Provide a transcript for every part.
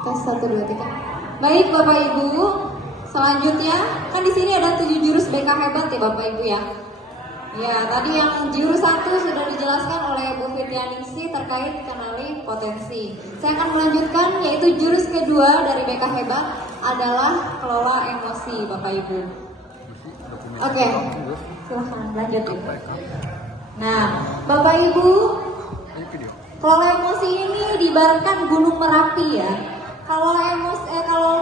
Tes 1 2 3. Baik Bapak Ibu, selanjutnya kan di sini ada 7 jurus BK hebat ya Bapak Ibu ya. Ya, tadi yang jurus 1 sudah dijelaskan oleh Bu Fityaningsi terkait kenali potensi. Saya akan melanjutkan yaitu jurus kedua dari BK hebat adalah kelola emosi Bapak Ibu. Oke, silahkan lanjut Ibu. Nah, Bapak Ibu, kelola emosi ini diibaratkan gunung Merapi ya. Kalau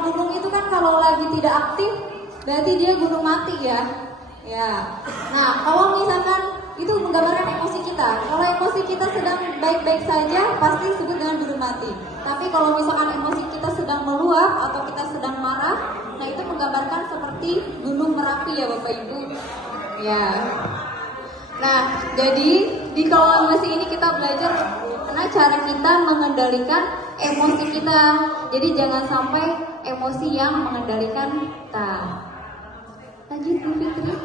gunung itu kan kalau lagi tidak aktif, berarti dia gunung mati ya. Ya. Nah, kalau misalkan itu menggambarkan emosi kita. Kalau emosi kita sedang baik-baik saja, pasti disebut dengan gunung mati. Tapi kalau misalkan emosi kita sedang meluap atau kita sedang marah, nah itu menggambarkan seperti gunung Merapi ya Bapak Ibu. Ya. Nah, jadi di kelola emosi ini kita belajar bagaimana cara kita mengendalikan emosi kita. Jadi jangan sampai emosi yang mengendalikan kita. Lanjut Bu Fitri.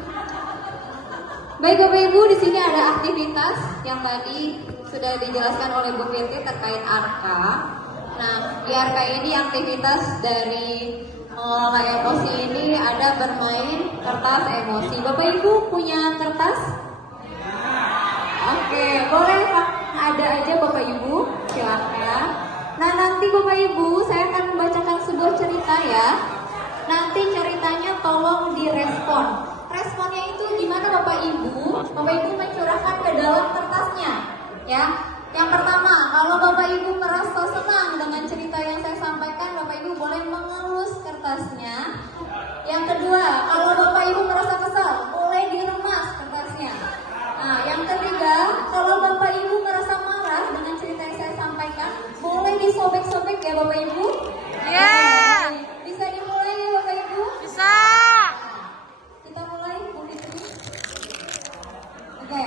Baik Bapak Ibu, di sini ada aktivitas yang tadi sudah dijelaskan oleh Bu Fitri terkait arka. Nah, di arka ini aktivitas dari mengelola emosi ini ada bermain kertas emosi. Bapak Ibu punya kertas? Oke, boleh Pak. Ada aja Bapak Ibu, silakan. Nah nanti Bapak Ibu saya akan membacakan sebuah cerita ya. Nanti ceritanya tolong direspon. Responnya itu gimana Bapak Ibu? Bapak Ibu mencurahkan ke dalam kertasnya ya. Yang pertama, kalau Bapak Ibu merasa senang dengan cerita yang saya sampaikan, Bapak Ibu boleh mengelus kertasnya. Yang kedua, kalau Bapak Ibu merasa kesal, boleh diremas kertasnya. Nah, yang ketiga, kalau Bapak Ibu merasa marah dengan cerita yang saya sampaikan, boleh disobek-sobek ya Bapak Ibu? Iya. Bisa dimulai ya Bapak Ibu? Bisa. Kita mulai, Bu Fitri. Oke.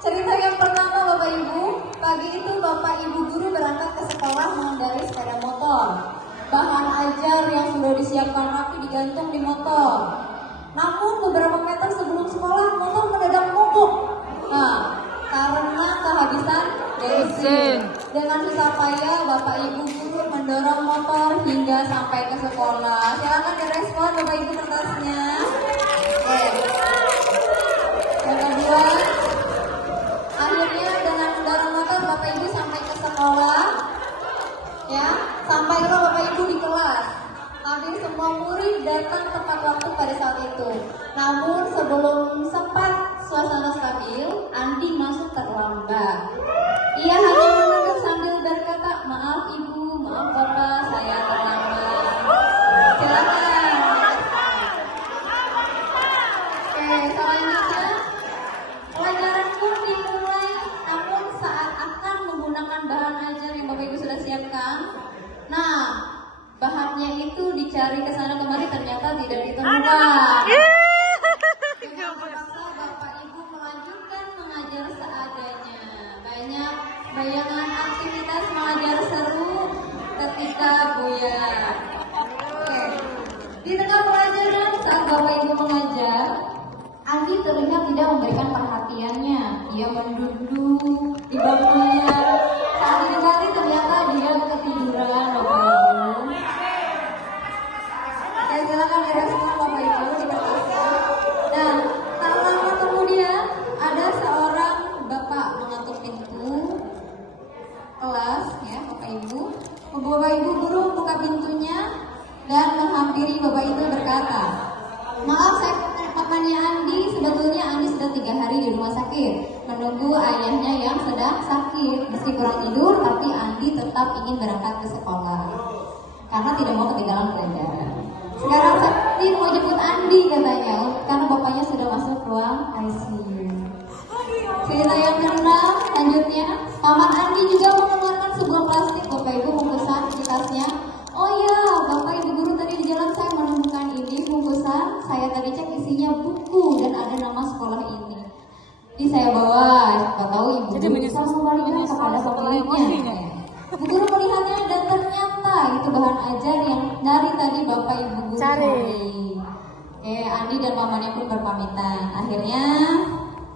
Cerita yang pertama Bapak Ibu, pagi itu Bapak Ibu guru berangkat ke sekolah mengendarai sepeda motor. Bahan ajar yang sudah disiapkan rapi digantung di motor. Namun beberapa meter sebelum sekolah motor mendadak mogok. Nah, karena kehabisan bensin. Dengan susah payah Bapak Ibu guru mendorong motor hingga sampai ke sekolah. Silakan direspon Bapak Ibu kertasnya. Yang kedua, akhirnya dengan mendorong motor Bapak Ibu sampai ke sekolah. Ya, sampailah Bapak Ibu di kelas. Hampir semua murid datang tepat waktu pada saat itu. Namun sebelum sempat suasana stabil, Andi masuk terlambat. Ia hanya menunduk sambil berkata, "Maaf Ibu, maaf Bapak, saya terlambat." Silakan. Oke, selanjutnya pelajaran pun dimulai. Namun saat akan menggunakan bahan ajar yang Bapak Ibu sudah siapkan, nah bahannya itu dicari ke sana kemari ternyata tidak ditemukan. Dengan terpaksa Bapak Ibu melanjutkan mengajar seadanya. Banyak bayangan aktivitas mengajar seru ketika buyar. Oke. Di tengah pelajaran saat Bapak Ibu mengajar, Andi terlihat tidak memberikan perhatiannya. Dia menduduk di bangkunya. Saat dicari ternyata dia ketiduran Bapak Ibu. Silakan direspon Bapak Ibu di kertasnya. Nah, tak lama kemudian ada seorang bapak mengetuk pintu kelas ya Bapak Ibu. Bapak Ibu guru buka pintunya dan menghampiri Bapak Ibu berkata, "Maaf saya pamannya Andi, sebetulnya Andi sudah 3 hari di rumah sakit menunggu ayahnya yang sedang sakit. Meski kurang tidur, tapi Andi tetap ingin berangkat ke sekolah karena tidak mau ketinggalan pelajaran. Sekarang saya mau jemput Andi katanya, karena bapaknya sudah masuk ruang ICU." Cerita yang keenam, lanjutnya, paman Andi juga mengeluarkan sebuah plastik. Bapak Ibu bungkusan di tasnya. "Oh iya, Bapak Ibu guru tadi di jalan saya menemukan ini bungkusan. Saya tadi cek isinya buku dan ada nama sekolah ini. Jadi saya bawa, siapa tahu Ibu guru bisa memberikan kepada pemiliknya." Bu guru melihatnya dan ternyata itu bahan ajar yang dari tadi Bapak Ibu guru cari. Oke, Andi dan mamanya pun berpamitan. Akhirnya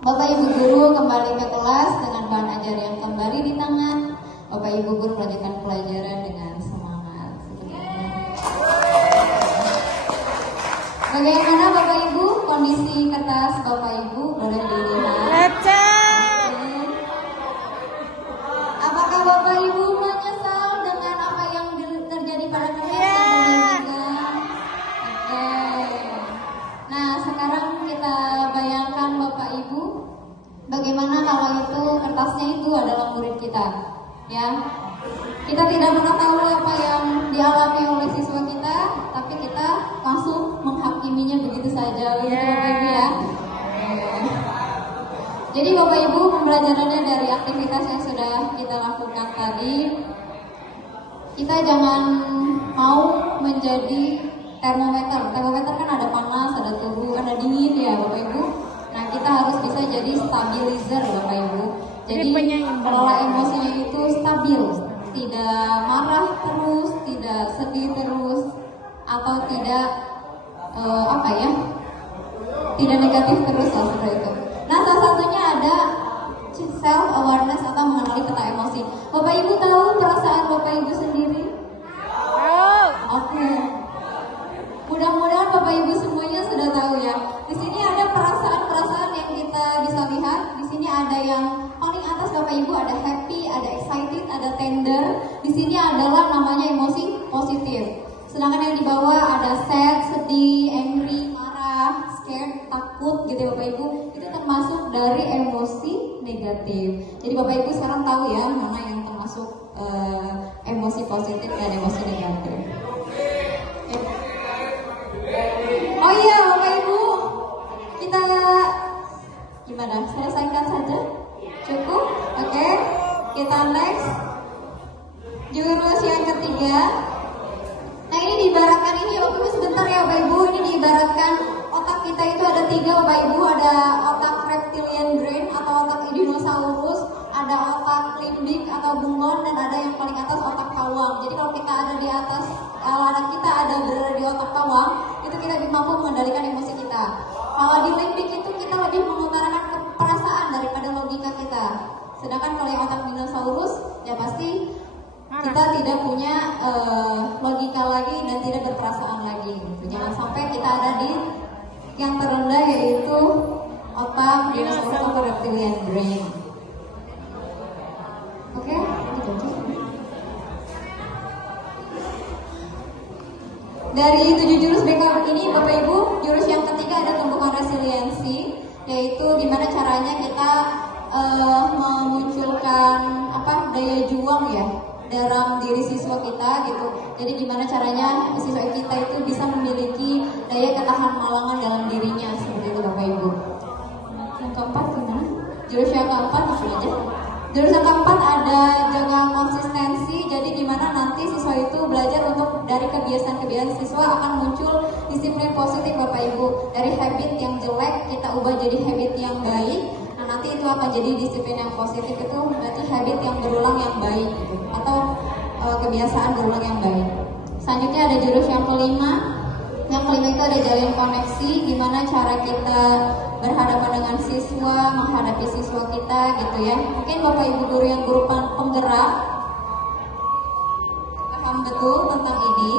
Bapak Ibu guru kembali ke kelas dengan bahan ajar yang kembali di tangan. Bapak Ibu guru melanjutkan pelajaran dengan semangat. Bagaimana kalau itu kertasnya itu adalah murid kita, ya? Kita tidak pernah tahu apa yang dialami oleh siswa kita, tapi kita langsung menghakiminya begitu saja, begitu Bapak Ibu ya. Jadi Bapak Ibu, pembelajarannya dari aktivitas yang sudah kita lakukan tadi, kita jangan mau menjadi termometer. Termometer kan ada panas, ada suhu, ada dingin ya Bapak Ibu. Nah kita harus bisa jadi stabilizer Bapak Ibu. Jadi kelola emosinya itu stabil, tidak marah terus, tidak sedih terus, atau tidak tidak negatif terus lah seperti itu. Nah salah satunya ada self awareness atau mengenali peta emosi. Bapak Ibu tahu perasaan Bapak Ibu sendiri? Oke. Mudah-mudahan Bapak Ibu semuanya sudah tahu ya. Di sini ada perasaan-perasaan yang kita bisa lihat. Di sini ada yang paling atas Bapak Ibu ada happy, ada excited, ada tender. Di sini adalah namanya emosi positif. Sedangkan yang di bawah ada sad, sedih, angry, marah, scared, takut gitu Bapak Ibu. Itu termasuk dari emosi negatif. Jadi Bapak Ibu sekarang tahu ya mana yang termasuk emosi positif dan emosi negatif. Oh iya Bapak Ibu, kita gimana? Selesaikan saja? Cukup? Oke, kita next. Jurus yang ketiga. Nah ini diibaratkan ini Bapak Ibu sebentar ya Bapak Ibu. Ini diibaratkan otak kita itu ada 3 Bapak Ibu. Ada otak reptilian brain atau otak dinosaurus, ada otak limbik atau bunglon, dan ada yang paling atas otak kawang. Jadi kalau kita ada di atas, kalau anak kita ada berada di otak kawang, itu kita lebih mampu mengendalikan emosi kita. Kalau di limbik itu kita lebih mengutarakan perasaan daripada logika kita. Sedangkan kalau yang otak dinosaurus, ya pasti kita tidak punya logika lagi dan tidak berperasaan lagi. Jangan sampai kita ada di yang terendah, yaitu otak dinosaurus atau reptilian brain. Oke, dari 7 jurus BK ini Bapak Ibu, jurus yang ketiga ada tumbuhan resiliensi, yaitu gimana caranya kita memunculkan daya juang ya dalam diri siswa kita gitu. Jadi gimana caranya siswa kita itu bisa memiliki daya ketahan malangan dalam dirinya, seperti itu Bapak Ibu. Yang keempat gimana? Jurus yang keempat langsung aja. Jurus yang keempat ada jaga konsistensi. Jadi gimana nanti siswa itu belajar untuk dari kebiasaan-kebiasaan siswa akan muncul disiplin positif Bapak Ibu. Dari habit yang jelek kita ubah jadi habit yang baik. Nah nanti itu akan jadi disiplin yang positif, itu berarti habit yang berulang yang baik gitu. Atau kebiasaan berulang yang baik. Selanjutnya ada jurus yang kelima. Yang kelima itu ada jalin koneksi. Gimana cara kita berhadapan dengan siswa, menghadapi siswa kita gitu ya. Mungkin Bapak Ibu guru yang guru penggerak paham betul tentang ini.